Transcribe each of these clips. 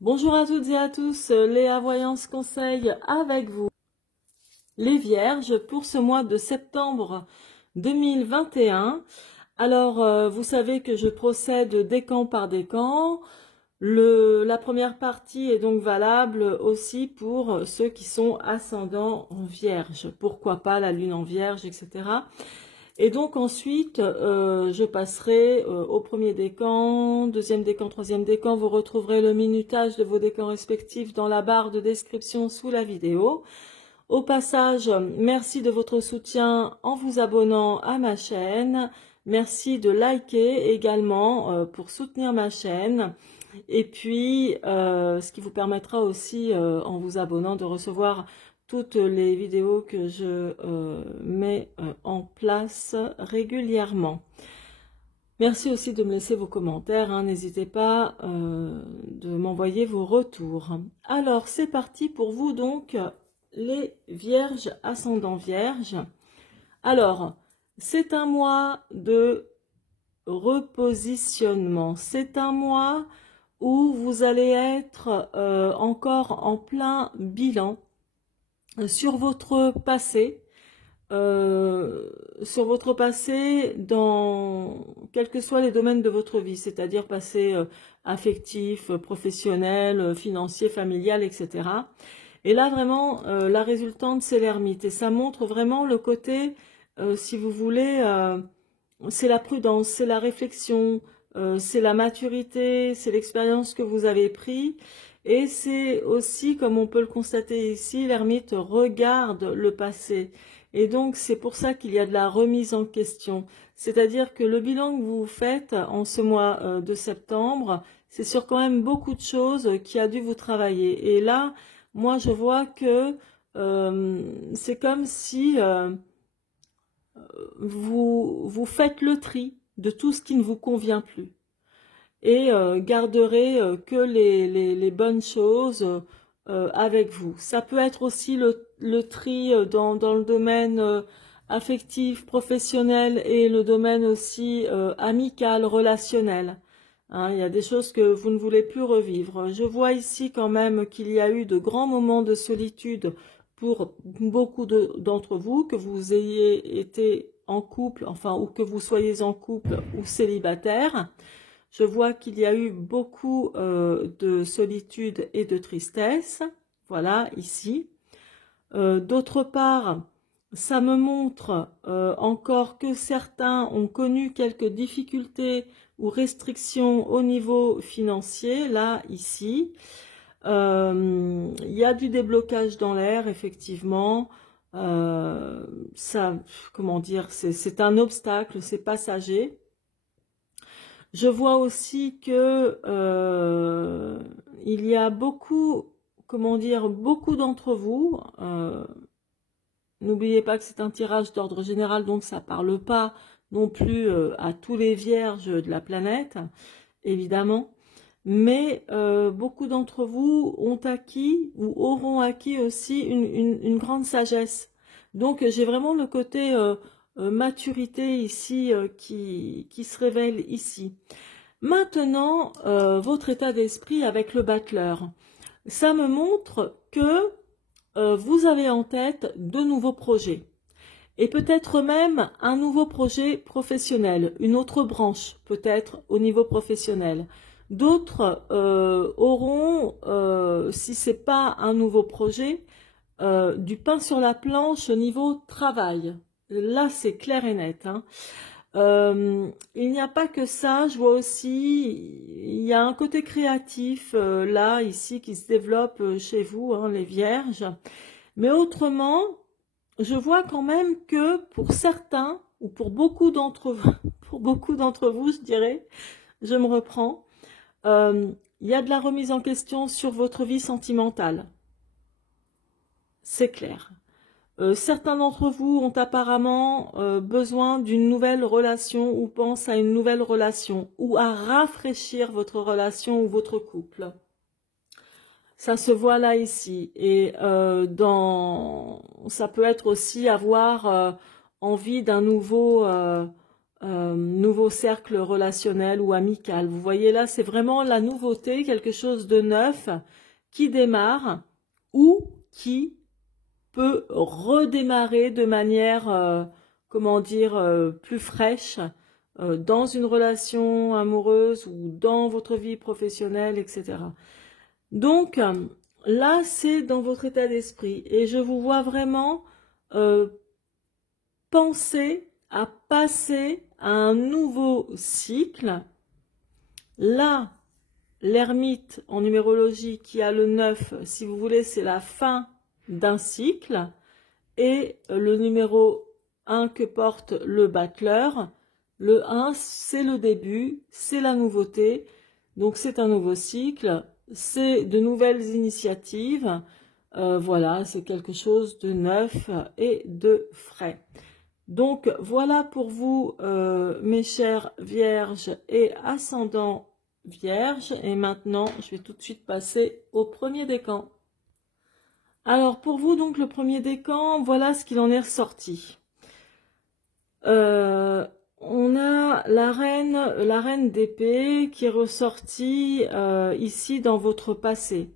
Bonjour à toutes et à tous, Léa Voyance Conseil avec vous. Les Vierges pour ce mois de septembre 2021. Alors, vous savez que je procède décan par décan. La première partie est donc valable aussi pour ceux qui sont ascendants en Vierge. Pourquoi pas la Lune en Vierge, etc. Et donc ensuite, je passerai au premier décan, deuxième décan, troisième décan. Vous retrouverez le minutage de vos décans respectifs dans la barre de description sous la vidéo. Au passage, merci de votre soutien en vous abonnant à ma chaîne. Merci de liker également pour soutenir ma chaîne. Et puis, ce qui vous permettra aussi, en vous abonnant, de recevoir toutes les vidéos que je mets en place régulièrement. Merci aussi de me laisser vos commentaires, hein, n'hésitez pas de m'envoyer vos retours. Alors, c'est parti pour vous donc, les Vierges, ascendant Vierge. Alors, c'est un mois de repositionnement, c'est un mois où vous allez être encore en plein bilan sur votre passé, dans quels que soient les domaines de votre vie, c'est-à-dire passé affectif, professionnel, financier, familial, etc. Et là, vraiment, la résultante, c'est l'ermite. Et ça montre vraiment le côté, si vous voulez, c'est la prudence, c'est la réflexion, c'est la maturité, c'est l'expérience que vous avez pris. Et c'est aussi, comme on peut le constater ici, l'ermite regarde le passé. Et donc, c'est pour ça qu'il y a de la remise en question. C'est-à-dire que le bilan que vous faites en ce mois de septembre, c'est sur quand même beaucoup de choses qui a dû vous travailler. Et là, moi, je vois que c'est comme si vous faites le tri de tout ce qui ne vous convient plus et garderez que les bonnes choses avec vous. Ça peut être aussi le tri dans le domaine affectif, professionnel et le domaine aussi amical, relationnel. Hein, il y a des choses que vous ne voulez plus revivre. Je vois ici quand même qu'il y a eu de grands moments de solitude pour beaucoup d'entre vous, que vous ayez été en couple, enfin, ou que vous soyez en couple ou célibataire. Je vois qu'il y a eu beaucoup de solitude et de tristesse. Voilà, ici. D'autre part, ça me montre encore que certains ont connu quelques difficultés ou restrictions au niveau financier, là, ici. Il y a du déblocage dans l'air, effectivement. Ça, comment dire, c'est un obstacle, c'est passager. Je vois aussi que il y a beaucoup, comment dire, beaucoup d'entre vous. N'oubliez pas que c'est un tirage d'ordre général, donc ça parle pas non plus à tous les vierges de la planète, évidemment. Mais beaucoup d'entre vous ont acquis ou auront acquis aussi une grande sagesse. Donc j'ai vraiment le côté maturité ici qui se révèle ici. Maintenant, votre état d'esprit avec le battleur. Ça me montre que vous avez en tête de nouveaux projets. Et peut-être même un nouveau projet professionnel, une autre branche peut-être au niveau professionnel. D'autres auront, si ce n'est pas un nouveau projet, du pain sur la planche au niveau travail. Là, c'est clair et net. Hein. Il n'y a pas que ça, je vois aussi, il y a un côté créatif là, ici, qui se développe chez vous, hein, les vierges. Mais autrement, je vois quand même que pour certains, ou pour beaucoup d'entre vous, je dirais, je me reprends, il y a de la remise en question sur votre vie sentimentale. C'est clair. Certains d'entre vous ont apparemment besoin d'une nouvelle relation ou pensent à une nouvelle relation ou à rafraîchir votre relation ou votre couple. Ça se voit là ici. Et ça peut être aussi avoir envie d'un nouveau nouveau cercle relationnel ou amical. Vous voyez là, c'est vraiment la nouveauté, quelque chose de neuf qui démarre ou qui peut redémarrer de manière, comment dire, plus fraîche dans une relation amoureuse ou dans votre vie professionnelle, etc. Donc, là, c'est dans votre état d'esprit. Et je vous vois vraiment penser à passer à un nouveau cycle. Là, l'ermite en numérologie qui a le 9, si vous voulez, c'est la fin d'un cycle. Et le numéro 1 que porte le battleur, le 1, c'est le début, c'est la nouveauté. Donc, c'est un nouveau cycle, c'est de nouvelles initiatives. Voilà, c'est quelque chose de neuf et de frais. Donc, voilà pour vous, mes chers vierges et ascendants vierges. Et maintenant, je vais tout de suite passer au premier décan. Alors, pour vous, donc, le premier décan, voilà ce qu'il en est ressorti. On a la reine d'épée qui est ressortie ici dans votre passé.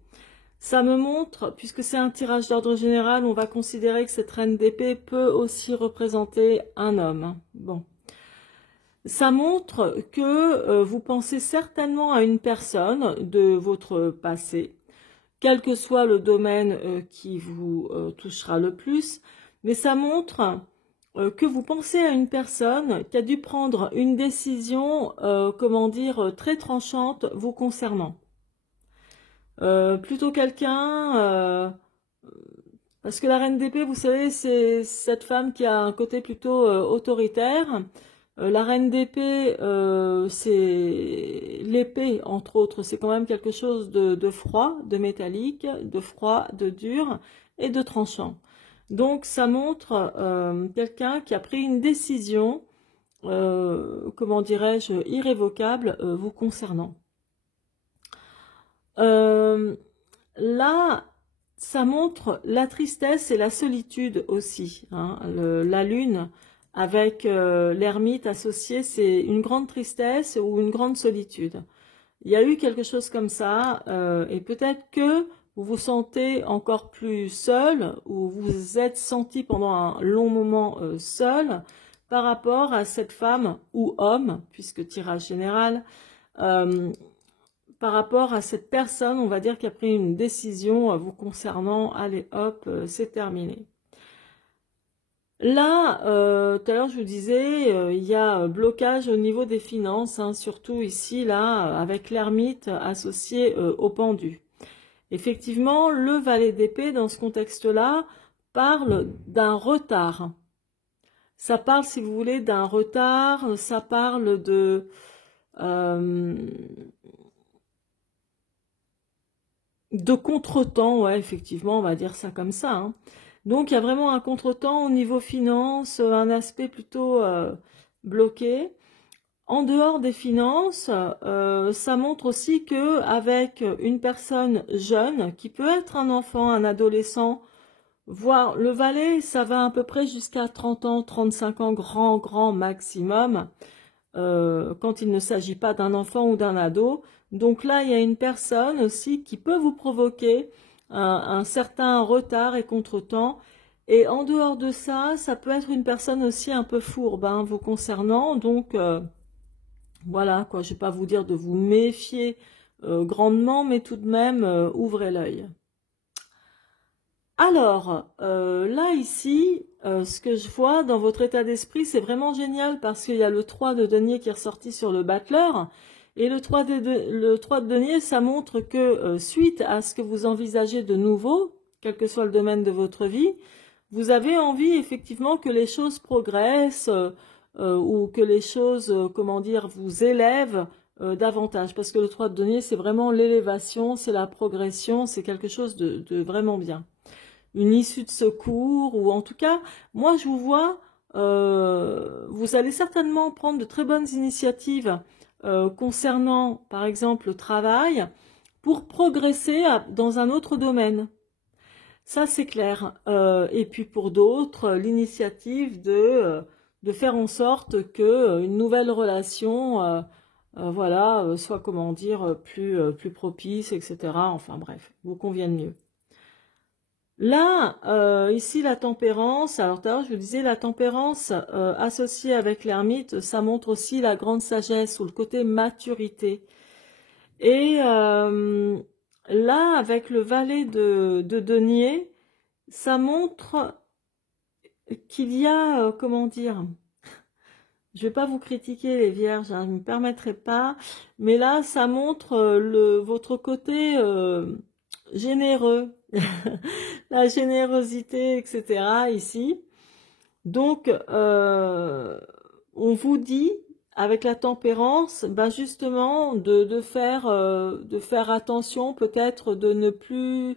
Ça me montre, puisque c'est un tirage d'ordre général, on va considérer que cette reine d'épée peut aussi représenter un homme. Bon. Ça montre que vous pensez certainement à une personne de votre passé, quel que soit le domaine qui vous touchera le plus, mais ça montre que vous pensez à une personne qui a dû prendre une décision, comment dire, très tranchante vous concernant. Plutôt quelqu'un, parce que la reine d'épée, vous savez, c'est cette femme qui a un côté plutôt autoritaire. La reine d'épée, c'est l'épée, entre autres, c'est quand même quelque chose de froid, de métallique, de froid, de dur et de tranchant. Donc, ça montre quelqu'un qui a pris une décision, comment dirais-je, irrévocable vous concernant. Là, ça montre la tristesse et la solitude aussi. Hein. La lune avec l'ermite associé, c'est une grande tristesse ou une grande solitude. Il y a eu quelque chose comme ça, et peut-être que vous vous sentez encore plus seul, ou vous vous êtes senti pendant un long moment seul, par rapport à cette femme ou homme, puisque tirage général, par rapport à cette personne, on va dire, qui a pris une décision vous concernant. Allez, hop, c'est terminé. Là, tout à l'heure, je vous disais, il y a blocage au niveau des finances, hein, surtout ici, là, avec l'ermite associé au pendu. Effectivement, le valet d'épée, dans ce contexte-là, parle d'un retard. Ça parle, si vous voulez, d'un retard, ça parle de contretemps, ouais, effectivement, on va dire ça comme ça. Hein. Donc, il y a vraiment un contretemps au niveau finance, un aspect plutôt bloqué. En dehors des finances, ça montre aussi que avec une personne jeune, qui peut être un enfant, un adolescent, voire le valet, ça va à peu près jusqu'à 30 ans, 35 ans, grand maximum, quand il ne s'agit pas d'un enfant ou d'un ado. Donc là, il y a une personne aussi qui peut vous provoquer un certain retard et contretemps. Et en dehors de ça, ça peut être une personne aussi un peu fourbe, hein, vous concernant. Donc, voilà, quoi, je ne vais pas vous dire de vous méfier grandement, mais tout de même, ouvrez l'œil. Alors, là, ici, ce que je vois dans votre état d'esprit, c'est vraiment génial parce qu'il y a le 3 de denier qui est ressorti sur le battleur. Et le 3 de denier, ça montre que suite à ce que vous envisagez de nouveau, quel que soit le domaine de votre vie, vous avez envie effectivement que les choses progressent ou que les choses, comment dire, vous élèvent davantage. Parce que le 3 de denier, c'est vraiment l'élévation, c'est la progression, c'est quelque chose de vraiment bien. Une issue de secours, ou en tout cas, moi je vous vois, vous allez certainement prendre de très bonnes initiatives concernant, par exemple, le travail, pour progresser dans un autre domaine. Ça, c'est clair. Et puis pour d'autres, l'initiative de de faire en sorte que une nouvelle relation, voilà, soit, comment dire, plus propice, etc. Enfin bref, vous convienne mieux. Là, ici, la tempérance, alors tout à l'heure, je vous disais, la tempérance associée avec l'ermite, ça montre aussi la grande sagesse ou le côté maturité. Et là, avec le valet de denier, ça montre qu'il y a, comment dire, je vais pas vous critiquer les vierges, hein, je ne me permettrai pas, mais là, ça montre votre côté généreux, la générosité, etc. ici. Donc, on vous dit, avec la tempérance, ben justement, de faire attention, peut-être de ne plus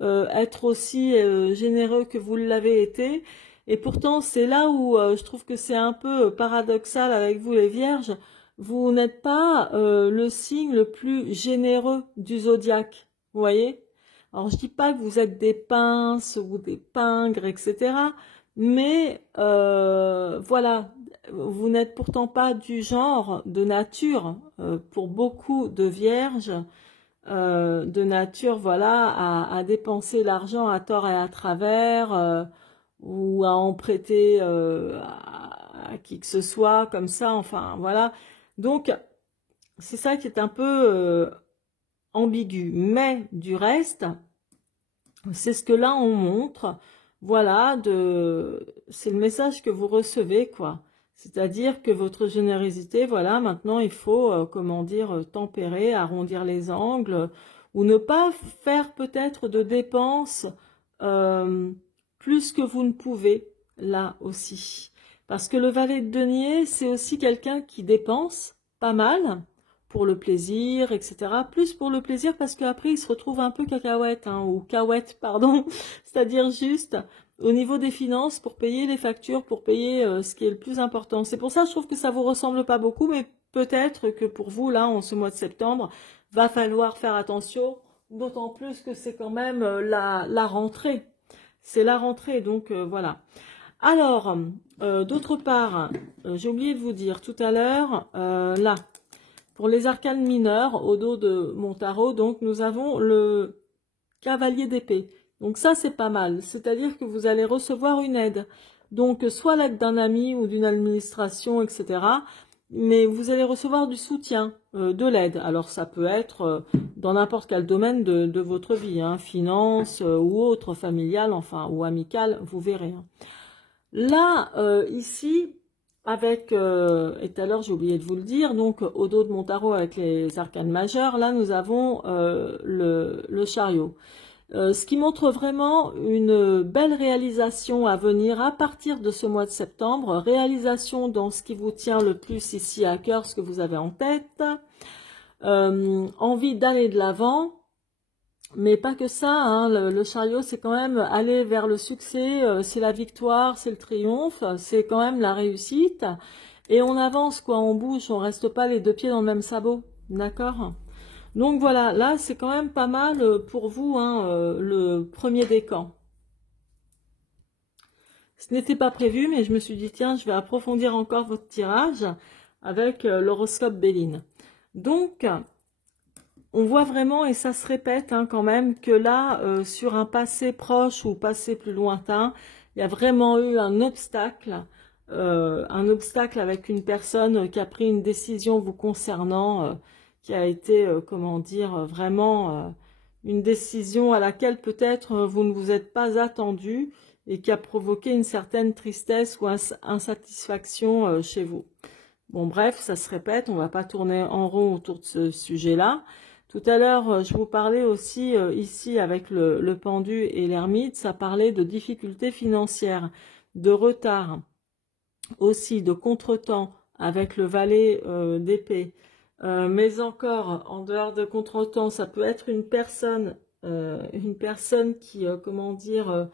être aussi généreux que vous l'avez été. Et pourtant, c'est là où je trouve que c'est un peu paradoxal avec vous les vierges. Vous n'êtes pas le signe le plus généreux du zodiaque, vous voyez? Alors, je dis pas que vous êtes des pinces ou des pingres, etc. Mais voilà, vous n'êtes pourtant pas du genre de nature, pour beaucoup de vierges, de nature, voilà, à dépenser l'argent à tort et à travers, ou à en prêter à qui que ce soit, comme ça, enfin, voilà. Donc, c'est ça qui est un peu ambigu. Mais du reste, c'est ce que là on montre, voilà, c'est le message que vous recevez, quoi. C'est-à-dire que votre générosité, voilà, maintenant il faut, comment dire, tempérer, arrondir les angles, ou ne pas faire peut-être de dépenses plus que vous ne pouvez, là aussi. Parce que le valet de denier, c'est aussi quelqu'un qui dépense pas mal, pour le plaisir, etc. Plus pour le plaisir parce qu'après, il se retrouve un peu cacahuète, hein, ou cahuète, pardon, c'est-à-dire juste au niveau des finances pour payer les factures, pour payer ce qui est le plus important. C'est pour ça que je trouve que ça vous ressemble pas beaucoup, mais peut-être que pour vous, là, en ce mois de septembre, va falloir faire attention, d'autant plus que c'est quand même la rentrée. C'est la rentrée, donc voilà. Alors, d'autre part, j'ai oublié de vous dire tout à l'heure, là, pour les arcanes mineurs, au dos de mon tarot, donc nous avons le cavalier d'épée. Donc ça, c'est pas mal. C'est-à-dire que vous allez recevoir une aide. Donc, soit l'aide d'un ami ou d'une administration, etc. Mais vous allez recevoir du soutien, de l'aide. Alors, ça peut être dans n'importe quel domaine de votre vie, hein, finance ou autre, familiale, enfin, ou amicale, vous verrez. Hein. Là, ici, avec, et tout à l'heure j'ai oublié de vous le dire, donc au dos de mon tarot avec les arcanes majeures, là nous avons le chariot. Ce qui montre vraiment une belle réalisation à venir à partir de ce mois de septembre, réalisation dans ce qui vous tient le plus ici à cœur, ce que vous avez en tête, envie d'aller de l'avant, mais pas que ça, hein, le chariot, c'est quand même aller vers le succès, c'est la victoire, c'est le triomphe, c'est quand même la réussite. Et on avance, quoi, on bouge, on reste pas les deux pieds dans le même sabot, d'accord? Donc voilà, là, c'est quand même pas mal pour vous, hein, le premier décan. Ce n'était pas prévu, mais je me suis dit, tiens, je vais approfondir encore votre tirage avec l'horoscope Béline. Donc, on voit vraiment, et ça se répète hein, quand même, que là, sur un passé proche ou passé plus lointain, il y a vraiment eu un obstacle avec une personne qui a pris une décision vous concernant, qui a été, comment dire, vraiment une décision à laquelle peut-être vous ne vous êtes pas attendu et qui a provoqué une certaine tristesse ou insatisfaction chez vous. Bon, bref, ça se répète, on ne va pas tourner en rond autour de ce sujet-là. Tout à l'heure, je vous parlais aussi ici avec le pendu et l'ermite, ça parlait de difficultés financières, de retard, aussi de contretemps avec le valet d'épée. Mais encore, en dehors de contretemps, ça peut être une personne qui, comment dire,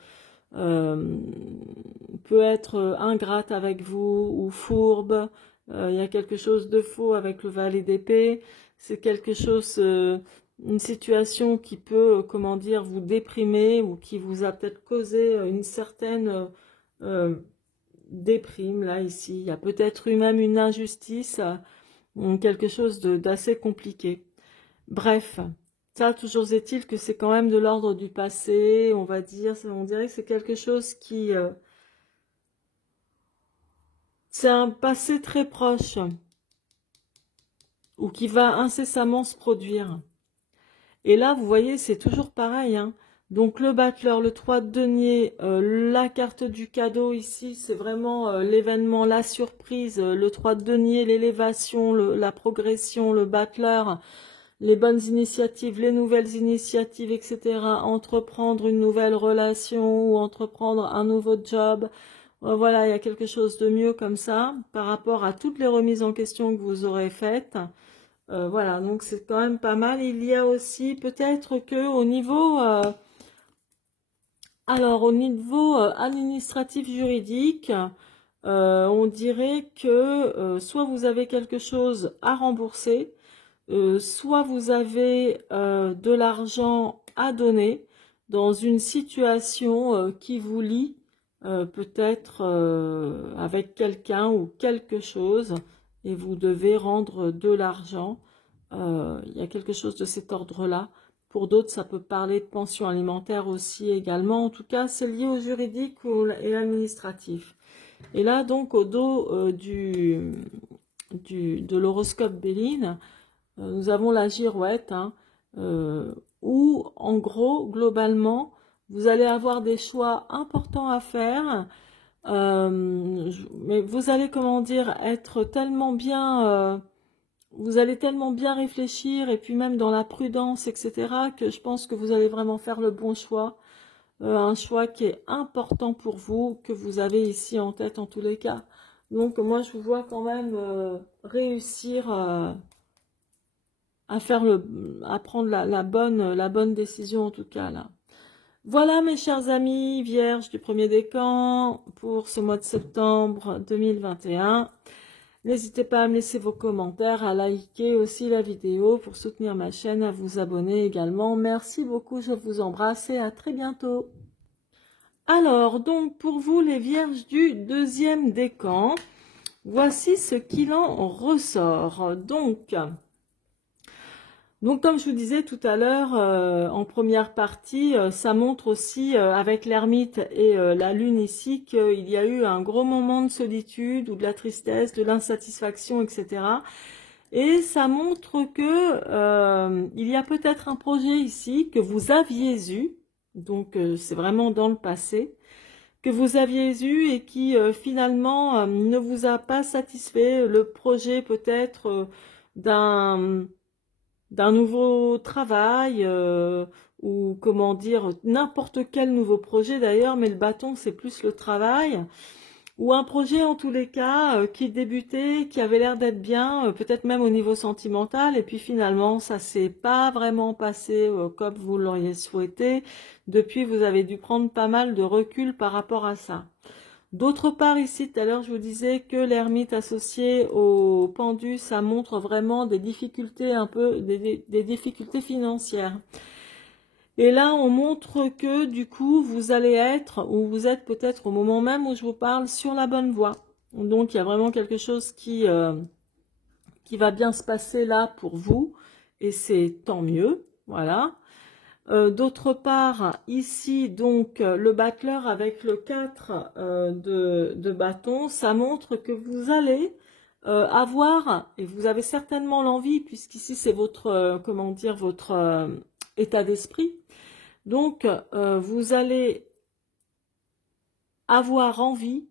peut être ingrate avec vous ou fourbe. Il y a quelque chose de faux avec le valet d'épée. C'est quelque chose, une situation qui peut, comment dire, vous déprimer ou qui vous a peut-être causé une certaine déprime, là, ici. Il y a peut-être eu même une injustice, quelque chose d'assez compliqué. Bref, ça, toujours est-il que c'est quand même de l'ordre du passé, on va dire, on dirait que c'est quelque chose qui... c'est un passé très proche, ou qui va incessamment se produire. Et là, vous voyez, c'est toujours pareil, hein. Donc le battleur, le 3 de denier, la carte du cadeau ici, c'est vraiment l'événement, la surprise, le 3 de denier, l'élévation, la progression, le battleur, les bonnes initiatives, les nouvelles initiatives, etc. Entreprendre une nouvelle relation ou entreprendre un nouveau job. Voilà, il y a quelque chose de mieux comme ça par rapport à toutes les remises en question que vous aurez faites. Voilà, donc c'est quand même pas mal. Il y a aussi peut-être que au niveau, administratif juridique, on dirait que soit vous avez quelque chose à rembourser, soit vous avez de l'argent à donner dans une situation qui vous lie peut-être avec quelqu'un ou quelque chose et vous devez rendre de l'argent. Il y a quelque chose de cet ordre-là. Pour d'autres, ça peut parler de pension alimentaire aussi également. En tout cas, c'est lié au juridique et l'administratif. Et là, donc, au dos de l'horoscope Béline, nous avons la girouette, hein, où, en gros, globalement, vous allez avoir des choix importants à faire, mais vous allez, comment dire, être tellement bien, vous allez tellement bien réfléchir, et puis même dans la prudence, etc., que je pense que vous allez vraiment faire le bon choix, un choix qui est important pour vous, que vous avez ici en tête en tous les cas. Donc moi, je vous vois quand même réussir à prendre la bonne décision en tout cas là. Voilà mes chers amis vierges du premier décan pour ce mois de septembre 2021. N'hésitez pas à me laisser vos commentaires, à liker aussi la vidéo pour soutenir ma chaîne, à vous abonner également. Merci beaucoup, je vous embrasse et à très bientôt. Alors, donc pour vous les vierges du deuxième décan, voici ce qu'il en ressort. Donc, comme je vous disais tout à l'heure, en première partie, ça montre aussi avec l'ermite et la lune ici qu'il y a eu un gros moment de solitude ou de la tristesse, de l'insatisfaction, etc. Et ça montre que il y a peut-être un projet ici que vous aviez eu, donc c'est vraiment dans le passé, que vous aviez eu et qui finalement ne vous a pas satisfait. Le projet peut-être d'un nouveau travail ou comment dire, n'importe quel nouveau projet d'ailleurs, mais le bâton c'est plus le travail, ou un projet en tous les cas qui débutait, qui avait l'air d'être bien, peut-être même au niveau sentimental, et puis finalement ça s'est pas vraiment passé comme vous l'auriez souhaité. Depuis vous avez dû prendre pas mal de recul par rapport à ça. D'autre part, ici, tout à l'heure, je vous disais que l'ermite associé au pendu, ça montre vraiment des difficultés un peu, des difficultés financières. Et là, on montre que, du coup, vous allez être, ou vous êtes peut-être au moment même où je vous parle, sur la bonne voie. Donc, il y a vraiment quelque chose qui va bien se passer là pour vous, et c'est tant mieux, voilà. D'autre part, ici, donc, le battleur avec le 4 de bâton, ça montre que vous allez avoir, et vous avez certainement l'envie, puisqu'ici c'est votre, comment dire, votre état d'esprit. Donc, vous allez avoir envie,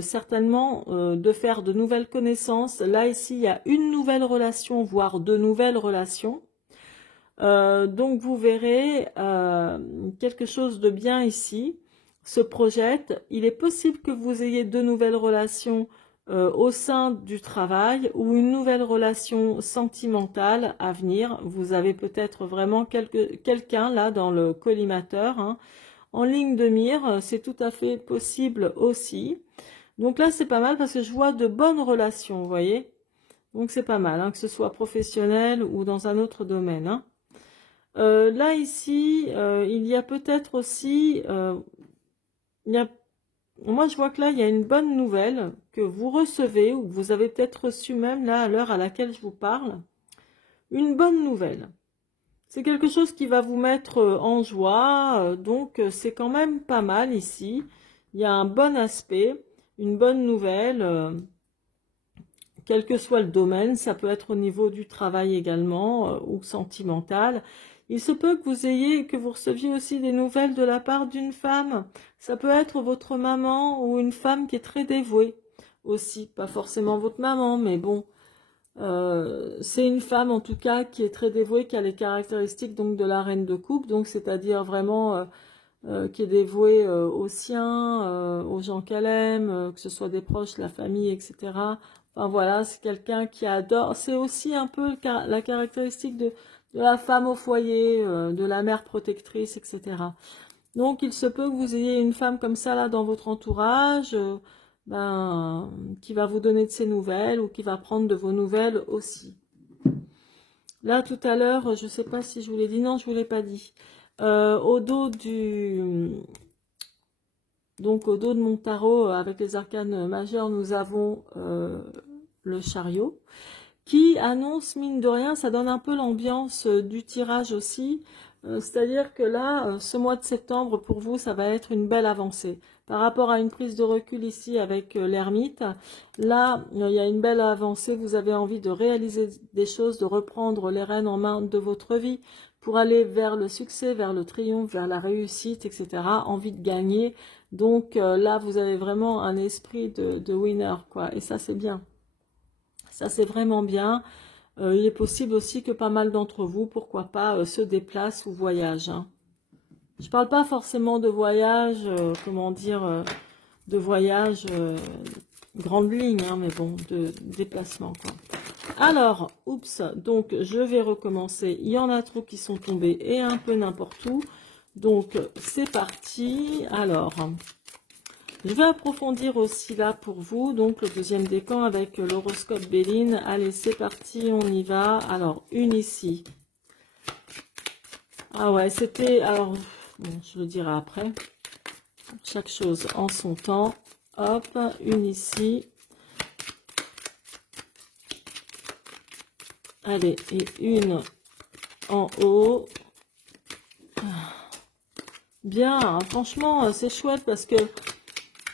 certainement, de faire de nouvelles connaissances. Là, ici, il y a une nouvelle relation, voire deux nouvelles relations. Donc vous verrez quelque chose de bien ici se projette. Il est possible que vous ayez de nouvelles relations au sein du travail ou une nouvelle relation sentimentale à venir. Vous avez peut-être vraiment quelqu'un là dans le collimateur, hein, en ligne de mire. C'est tout à fait possible aussi. Donc là c'est pas mal parce que je vois de bonnes relations, vous voyez. Donc c'est pas mal, hein, que ce soit professionnel ou dans un autre domaine, hein. Là ici, il y a peut-être aussi, il y a moi je vois que là, il y a une bonne nouvelle que vous recevez, ou que vous avez peut-être reçu même là, à l'heure à laquelle je vous parle. Une bonne nouvelle. C'est quelque chose qui va vous mettre en joie, donc c'est quand même pas mal ici. Il y a un bon aspect, une bonne nouvelle, quel que soit le domaine, ça peut être au niveau du travail également, ou sentimental. Il se peut que vous ayez, que vous receviez aussi des nouvelles de la part d'une femme. Ça peut être votre maman ou une femme qui est très dévouée aussi. Pas forcément votre maman, mais bon. C'est une femme en tout cas qui est très dévouée, qui a les caractéristiques donc de la reine de coupe, donc c'est-à-dire vraiment qui est dévouée aux siens, aux gens qu'elle aime, que ce soit des proches, la famille, etc. Enfin voilà, c'est quelqu'un qui adore. C'est aussi un peu la caractéristique de la femme au foyer, de la mère protectrice, etc. Donc il se peut que vous ayez une femme comme ça là dans votre entourage, qui va vous donner de ses nouvelles ou qui va prendre de vos nouvelles aussi. Là tout à l'heure, je ne sais pas si je vous l'ai dit, non je ne vous l'ai pas dit. Au dos de mon tarot avec les arcanes majeurs, nous avons le chariot qui annonce, mine de rien, ça donne un peu l'ambiance du tirage aussi. C'est-à-dire que là, ce mois de septembre, pour vous, ça va être une belle avancée. Par rapport à une prise de recul ici avec l'ermite, là, il y a une belle avancée. Vous avez envie de réaliser des choses, de reprendre les rênes en main de votre vie pour aller vers le succès, vers le triomphe, vers la réussite, etc. Envie de gagner. Donc là, vous avez vraiment un esprit de winner, quoi. Et ça, c'est bien. Ça, c'est vraiment bien. Il est possible aussi que pas mal d'entre vous, pourquoi pas, se déplacent ou voyagent. Hein. Je parle pas forcément de voyage, de voyage grande ligne, hein, mais bon, de déplacement, quoi. Alors, oups, donc je vais recommencer. Il y en a trop qui sont tombés et un peu n'importe où. Donc, c'est parti. Alors, je vais approfondir aussi là pour vous, donc le deuxième décan avec l'horoscope Béline. Allez, c'est parti, on y va. Alors, une ici. Ah ouais, c'était... Alors, bon, je le dirai après. Chaque chose en son temps. Hop, une ici. Allez, et une en haut. Bien, franchement, c'est chouette parce que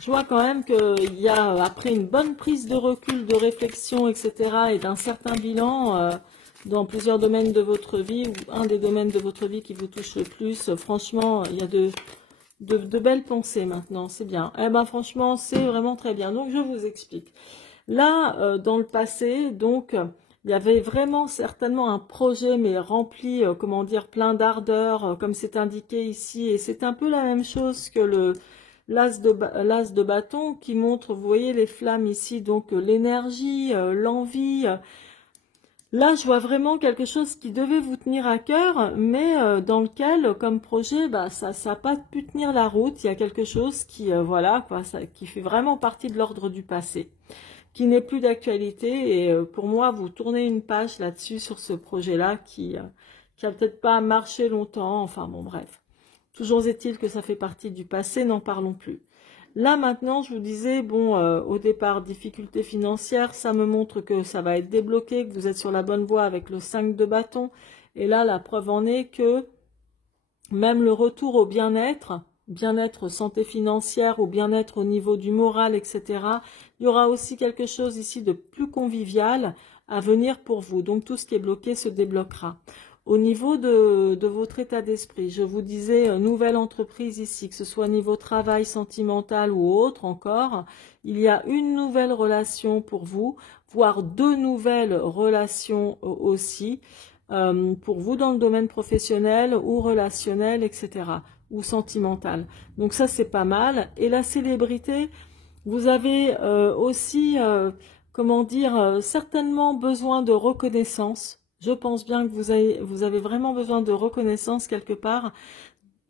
je vois quand même qu'il y a, après une bonne prise de recul, de réflexion, etc., et d'un certain bilan dans plusieurs domaines de votre vie, ou un des domaines de votre vie qui vous touche le plus, franchement, il y a de belles pensées maintenant, c'est bien. Eh ben franchement, c'est vraiment très bien. Donc, je vous explique. Là, dans le passé, donc, il y avait vraiment certainement un projet, mais rempli, comment dire, plein d'ardeur, comme c'est indiqué ici, et c'est un peu la même chose que l'as de bâton qui montre, vous voyez les flammes ici, donc l'énergie, l'envie. Là, je vois vraiment quelque chose qui devait vous tenir à cœur, mais dans lequel, comme projet, ça n'a pas pu tenir la route. Il y a quelque chose qui, voilà, quoi, qui fait vraiment partie de l'ordre du passé, qui n'est plus d'actualité. Et pour moi, vous tournez une page là-dessus, sur ce projet-là, qui a peut-être pas marché longtemps. Enfin bon, bref. Toujours est-il que ça fait partie du passé, n'en parlons plus. Là maintenant, je vous disais, bon, au départ, difficulté financière, ça me montre que ça va être débloqué, que vous êtes sur la bonne voie avec le 5 de bâton. Et là, la preuve en est que même le retour au bien-être santé financière, au bien-être au niveau du moral, etc., il y aura aussi quelque chose ici de plus convivial à venir pour vous. Donc tout ce qui est bloqué se débloquera. Au niveau de votre état d'esprit, je vous disais, nouvelle entreprise ici, que ce soit niveau travail, sentimental ou autre encore, il y a une nouvelle relation pour vous, voire deux nouvelles relations aussi, pour vous dans le domaine professionnel ou relationnel, etc., ou sentimental. Donc ça, c'est pas mal. Et la célébrité, vous avez aussi, comment dire, certainement besoin de reconnaissance. Je pense bien que vous avez vraiment besoin de reconnaissance quelque part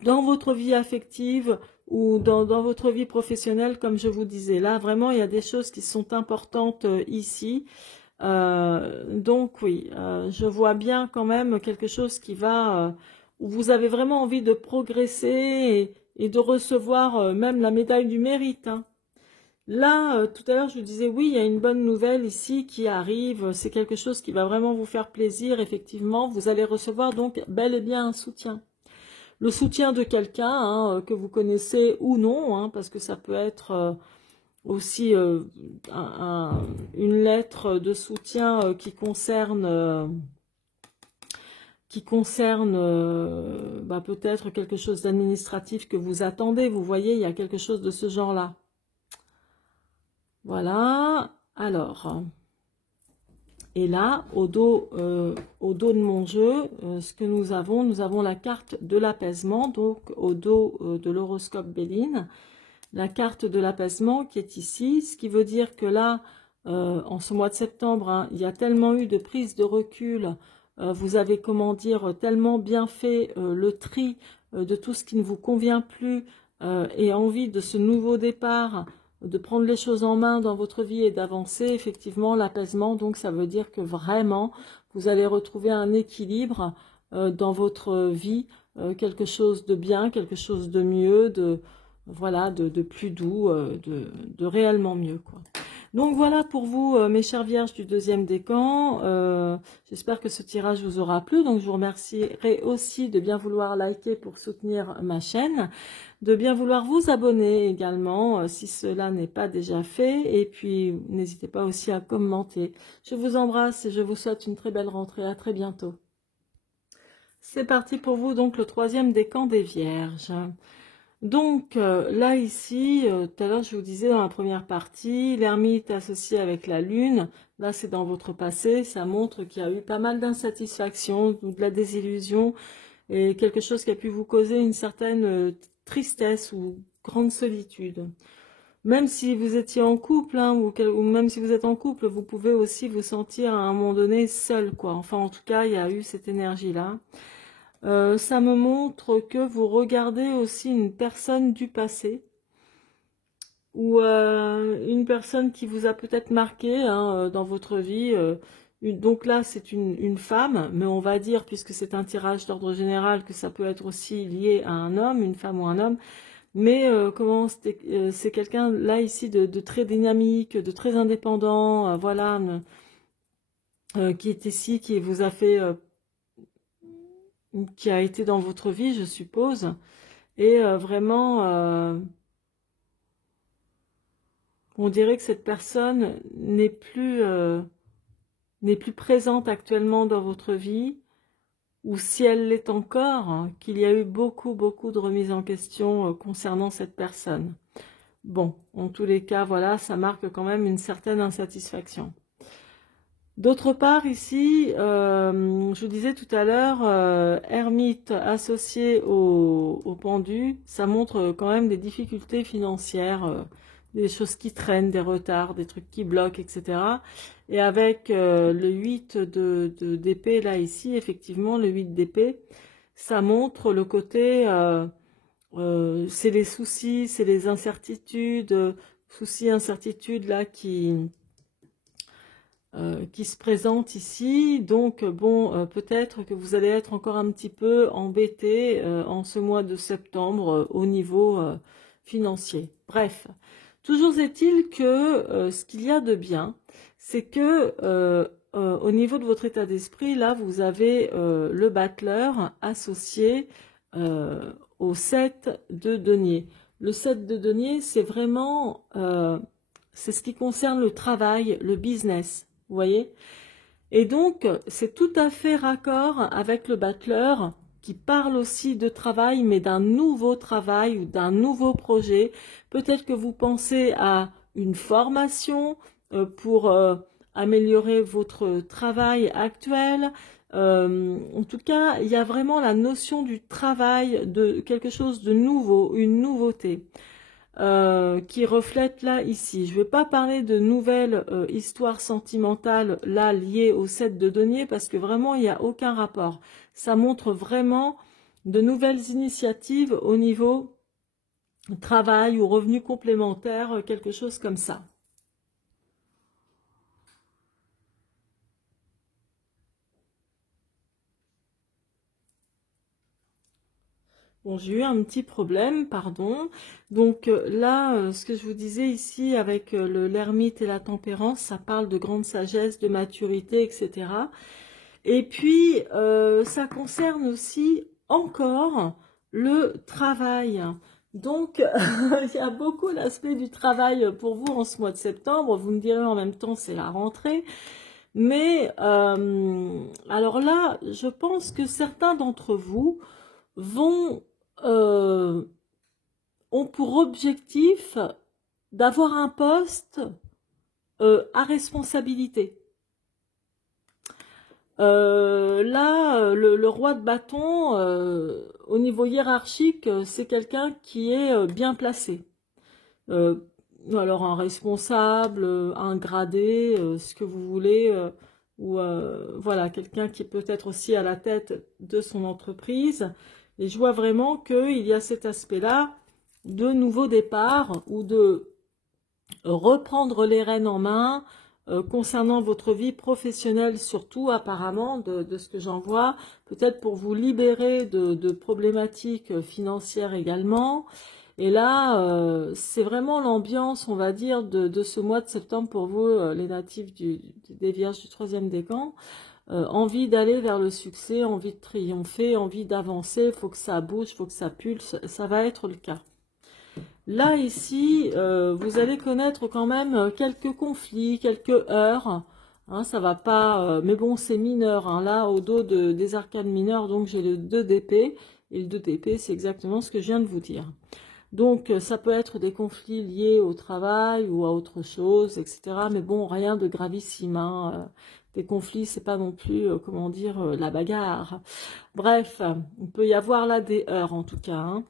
dans votre vie affective ou dans votre vie professionnelle, comme je vous disais. Là, vraiment, il y a des choses qui sont importantes ici. Donc oui, je vois bien quand même quelque chose qui va, où vous avez vraiment envie de progresser et de recevoir même la médaille du mérite. Hein. Là, tout à l'heure, je vous disais, oui, il y a une bonne nouvelle ici qui arrive. C'est quelque chose qui va vraiment vous faire plaisir. Effectivement, vous allez recevoir donc bel et bien un soutien. Le soutien de quelqu'un hein, que vous connaissez ou non, hein, parce que ça peut être aussi une lettre de soutien qui concerne bah, peut-être quelque chose d'administratif que vous attendez. Vous voyez, il y a quelque chose de ce genre-là. Voilà. Alors, et là, au dos de mon jeu, ce que nous avons la carte de l'apaisement, donc au dos de l'horoscope Béline, la carte de l'apaisement qui est ici, ce qui veut dire que là, en ce mois de septembre, hein, il y a tellement eu de prise de recul, vous avez, comment dire, tellement bien fait le tri de tout ce qui ne vous convient plus et envie de ce nouveau départ, de prendre les choses en main dans votre vie et d'avancer, effectivement, l'apaisement, donc ça veut dire que vraiment, vous allez retrouver un équilibre dans votre vie, quelque chose de bien, quelque chose de mieux, voilà, de plus doux, de réellement mieux, quoi. Donc voilà pour vous, mes chères vierges du deuxième décan. J'espère que ce tirage vous aura plu. Donc je vous remercierai aussi de bien vouloir liker pour soutenir ma chaîne, de bien vouloir vous abonner également si cela n'est pas déjà fait. Et puis n'hésitez pas aussi à commenter. Je vous embrasse et je vous souhaite une très belle rentrée. À très bientôt. C'est parti pour vous, donc le troisième décan des vierges. Donc là ici, tout à l'heure je vous disais dans la première partie, l'ermite associé avec la lune, là c'est dans votre passé, ça montre qu'il y a eu pas mal d'insatisfaction ou de la désillusion et quelque chose qui a pu vous causer une certaine tristesse ou grande solitude. Même si vous étiez en couple, hein, ou même si vous êtes en couple, vous pouvez aussi vous sentir à un moment donné seul, quoi. Enfin en tout cas, il y a eu cette énergie-là. Ça me montre que vous regardez aussi une personne du passé ou une personne qui vous a peut-être marqué hein, dans votre vie. Donc là, c'est une femme, mais on va dire, puisque c'est un tirage d'ordre général, que ça peut être aussi lié à un homme, une femme ou un homme. Mais c'est quelqu'un là ici de très dynamique, de très indépendant, voilà, qui est ici, qui vous a fait qui a été dans votre vie, je suppose, et vraiment, on dirait que cette personne n'est plus présente actuellement dans votre vie, ou si elle l'est encore, hein, qu'il y a eu beaucoup, beaucoup de remises en question concernant cette personne. Bon, en tous les cas, voilà, ça marque quand même une certaine insatisfaction. D'autre part, ici, je vous disais tout à l'heure, ermite associé au pendu, ça montre quand même des difficultés financières, des choses qui traînent, des retards, des trucs qui bloquent, etc. Et avec le 8 d'épée, là, ici, effectivement, le 8 d'épée, ça montre le côté, c'est les soucis, c'est les incertitudes, soucis, incertitudes, là, qui se présente ici. Donc bon, peut-être que vous allez être encore un petit peu embêté en ce mois de septembre au niveau financier. Bref, toujours est-il que ce qu'il y a de bien, c'est que au niveau de votre état d'esprit, là, vous avez le battleur associé au 7 de denier. Le 7 de denier, c'est vraiment... c'est ce qui concerne le travail, le business. Vous voyez? Et donc, c'est tout à fait raccord avec le battleur qui parle aussi de travail, mais d'un nouveau travail ou d'un nouveau projet. Peut-être que vous pensez à une formation pour améliorer votre travail actuel. En tout cas, il y a vraiment la notion du travail, de quelque chose de nouveau, une nouveauté. Qui reflète là ici. Je ne vais pas parler de nouvelles histoires sentimentales là liées au 7 de denier parce que vraiment il n'y a aucun rapport. Ça montre vraiment de nouvelles initiatives au niveau travail ou revenus complémentaires, quelque chose comme ça. Bon, j'ai eu un petit problème, pardon. Donc là, ce que je vous disais ici avec l'ermite et la tempérance, ça parle de grande sagesse, de maturité, etc. Et puis, ça concerne aussi encore le travail. Donc, il y a beaucoup l'aspect du travail pour vous en ce mois de septembre. Vous me direz en même temps, c'est la rentrée. Mais, alors là, je pense que certains d'entre vous vont, ont pour objectif d'avoir un poste à responsabilité. Là, le roi de bâton, au niveau hiérarchique, c'est quelqu'un qui est bien placé. Euh, alors un responsable, un gradé, ce que vous voulez, ou voilà, quelqu'un qui peut être aussi à la tête de son entreprise. Et je vois vraiment qu'il y a cet aspect-là de nouveau départ ou de reprendre les rênes en main concernant votre vie professionnelle surtout apparemment de ce que j'en vois, peut-être pour vous libérer de problématiques financières également. Et là, c'est vraiment l'ambiance, on va dire, de ce mois de septembre pour vous, les natifs des Vierges du troisième décan. Envie d'aller vers le succès, envie de triompher, envie d'avancer, il faut que ça bouge, il faut que ça pulse, ça va être le cas. Là, ici, vous allez connaître quand même quelques conflits, quelques heurts. Hein, ça va pas... mais bon, c'est mineur. Hein, là, au dos des arcanes mineures, donc j'ai le 2 d'épée. Et le 2 d'épée, c'est exactement ce que je viens de vous dire. Donc, ça peut être des conflits liés au travail ou à autre chose, etc. Mais bon, rien de gravissime. Hein. Des conflits, c'est pas non plus, comment dire, la bagarre. Bref, il peut y avoir là des heurts, en tout cas. Hein.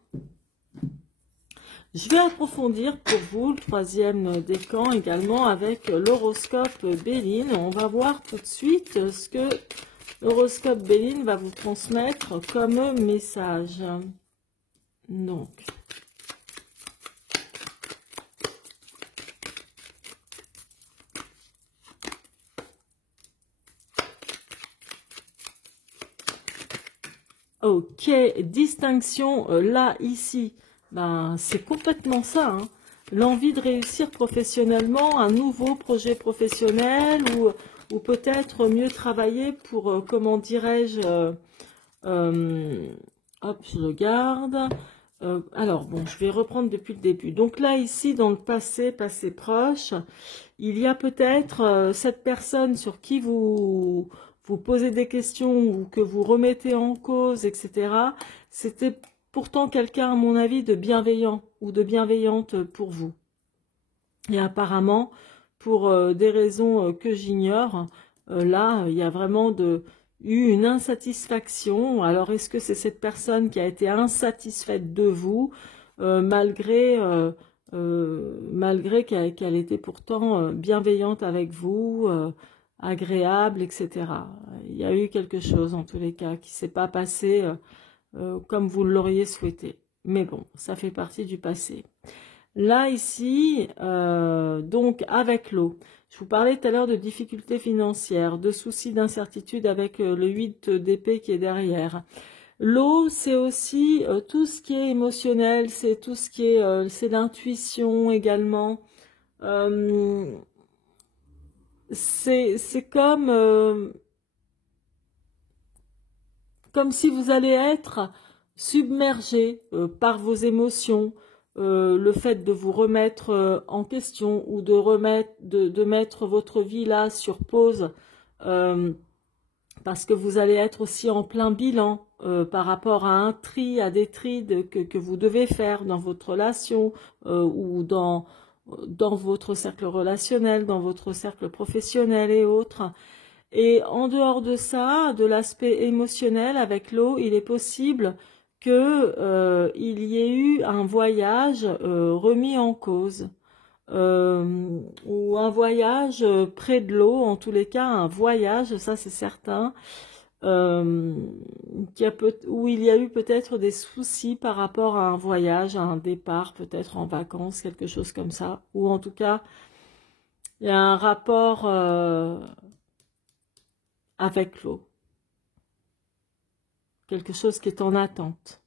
Je vais approfondir pour vous le troisième décan également avec l'horoscope Béline. On va voir tout de suite ce que l'horoscope Béline va vous transmettre comme message. Donc, ok, distinction là, ici. Ben, c'est complètement ça, hein. L'envie de réussir professionnellement, un nouveau projet professionnel ou peut-être mieux travailler pour, comment dirais-je, hop, je le garde. Alors, bon, je vais reprendre depuis le début. Donc là, ici, dans le passé proche, il y a peut-être cette personne sur qui vous posez des questions ou que vous remettez en cause, etc. C'était pourtant quelqu'un, à mon avis, de bienveillant ou de bienveillante pour vous. Et apparemment, pour des raisons que j'ignore, là, il y a vraiment eu une insatisfaction. Alors, est-ce que c'est cette personne qui a été insatisfaite de vous, malgré qu'elle était pourtant bienveillante avec vous, agréable, etc. Il y a eu quelque chose, en tous les cas, qui ne s'est pas passé comme vous l'auriez souhaité. Mais bon, ça fait partie du passé. Là, ici, donc avec l'eau, je vous parlais tout à l'heure de difficultés financières, de soucis d'incertitude avec le 8 d'épée qui est derrière. L'eau, c'est aussi tout ce qui est émotionnel, c'est tout ce qui est, c'est l'intuition également. C'est comme si vous allez être submergé par vos émotions, le fait de vous remettre en question ou de mettre votre vie là sur pause euh, parce que vous allez être aussi en plein bilan par rapport à à des tris que vous devez faire dans votre relation ou dans votre cercle relationnel, dans votre cercle professionnel et autres. Et en dehors de ça, de l'aspect émotionnel avec l'eau, il est possible que il y ait eu un voyage remis en cause ou un voyage près de l'eau, en tous les cas un voyage, ça c'est certain, euh, où il y a eu peut-être des soucis par rapport à un voyage, à un départ, peut-être en vacances, quelque chose comme ça, ou en tout cas il y a un rapport avec l'eau. Quelque chose qui est en attente.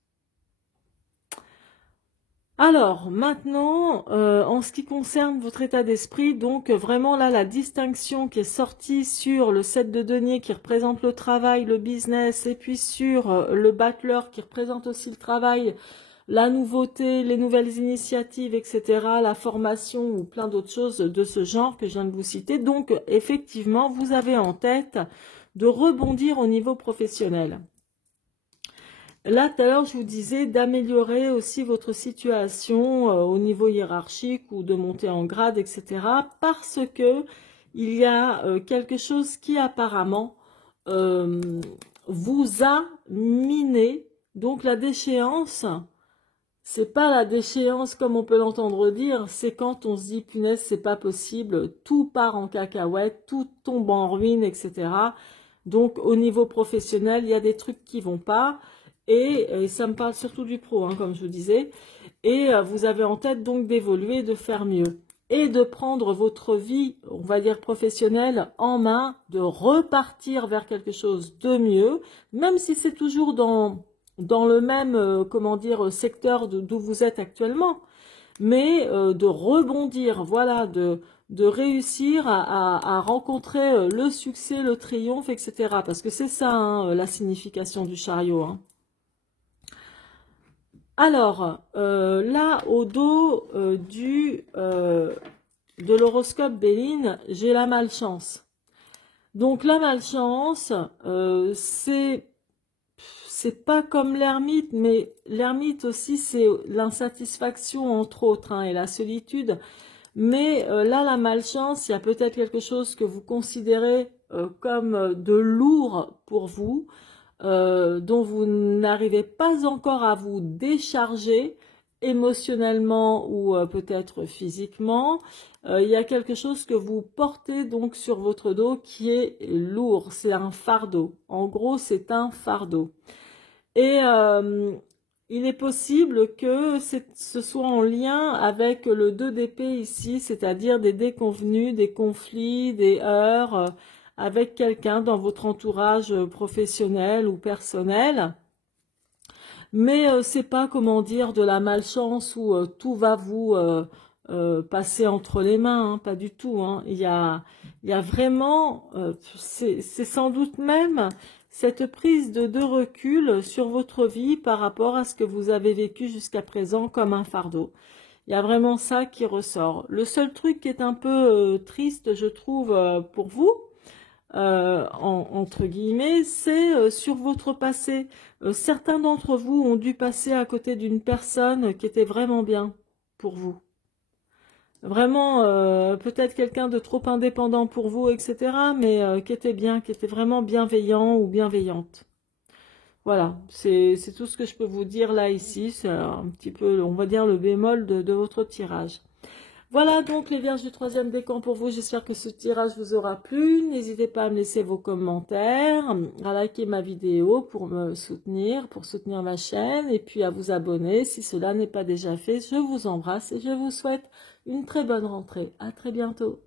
Alors, maintenant, en ce qui concerne votre état d'esprit, donc vraiment là, la distinction qui est sortie sur le 7 de denier qui représente le travail, le business, et puis sur le battleur qui représente aussi le travail, la nouveauté, les nouvelles initiatives, etc., la formation ou plein d'autres choses de ce genre que je viens de vous citer. Donc, effectivement, vous avez en tête de rebondir au niveau professionnel. Là, tout à l'heure, je vous disais d'améliorer aussi votre situation au niveau hiérarchique ou de monter en grade, etc. Parce que il y a quelque chose qui apparemment vous a miné. Donc la déchéance, c'est pas la déchéance comme on peut l'entendre dire, c'est quand on se dit punaise, c'est pas possible, tout part en cacahuète, tout tombe en ruine, etc. Donc au niveau professionnel, il y a des trucs qui vont pas. Et ça me parle surtout du pro, hein, comme je vous disais. Et vous avez en tête donc d'évoluer, de faire mieux. Et de prendre votre vie, on va dire professionnelle, en main, de repartir vers quelque chose de mieux, même si c'est toujours dans le même, comment dire, secteur d'où vous êtes actuellement. Mais de rebondir, voilà, de réussir à rencontrer le succès, le triomphe, etc. Parce que c'est ça, hein, la signification du chariot, hein. Alors, là, au dos de l'horoscope Béline, j'ai la malchance. Donc, la malchance, c'est pas comme l'ermite, mais l'ermite aussi, c'est l'insatisfaction, entre autres, hein, et la solitude. Mais là, la malchance, il y a peut-être quelque chose que vous considérez comme de lourd pour vous, dont vous n'arrivez pas encore à vous décharger émotionnellement ou peut-être physiquement. Il y a quelque chose que vous portez donc sur votre dos qui est lourd, c'est un fardeau. En gros, c'est un fardeau. Et il est possible que ce soit en lien avec le 2 d'épée ici, c'est-à-dire des déconvenus, des conflits, des heurts avec quelqu'un dans votre entourage professionnel ou personnel. Mais c'est pas, comment dire, de la malchance où tout va vous passer entre les mains, hein, pas du tout, hein. Il y a vraiment, c'est sans doute même cette prise de recul sur votre vie par rapport à ce que vous avez vécu jusqu'à présent comme un fardeau. Il y a vraiment ça qui ressort. Le seul truc qui est un peu triste, je trouve, pour vous, entre guillemets, c'est sur votre passé. Certains d'entre vous ont dû passer à côté d'une personne qui était vraiment bien pour vous. Vraiment, peut-être quelqu'un de trop indépendant pour vous, etc. Mais qui était bien, qui était vraiment bienveillant ou bienveillante. Voilà, c'est tout ce que je peux vous dire là, ici. C'est un petit peu, on va dire, le bémol de votre tirage. Voilà donc les vierges du troisième décan pour vous. J'espère que ce tirage vous aura plu. N'hésitez pas à me laisser vos commentaires, à liker ma vidéo pour me soutenir, pour soutenir ma chaîne et puis à vous abonner si cela n'est pas déjà fait. Je vous embrasse et je vous souhaite une très bonne rentrée. À très bientôt.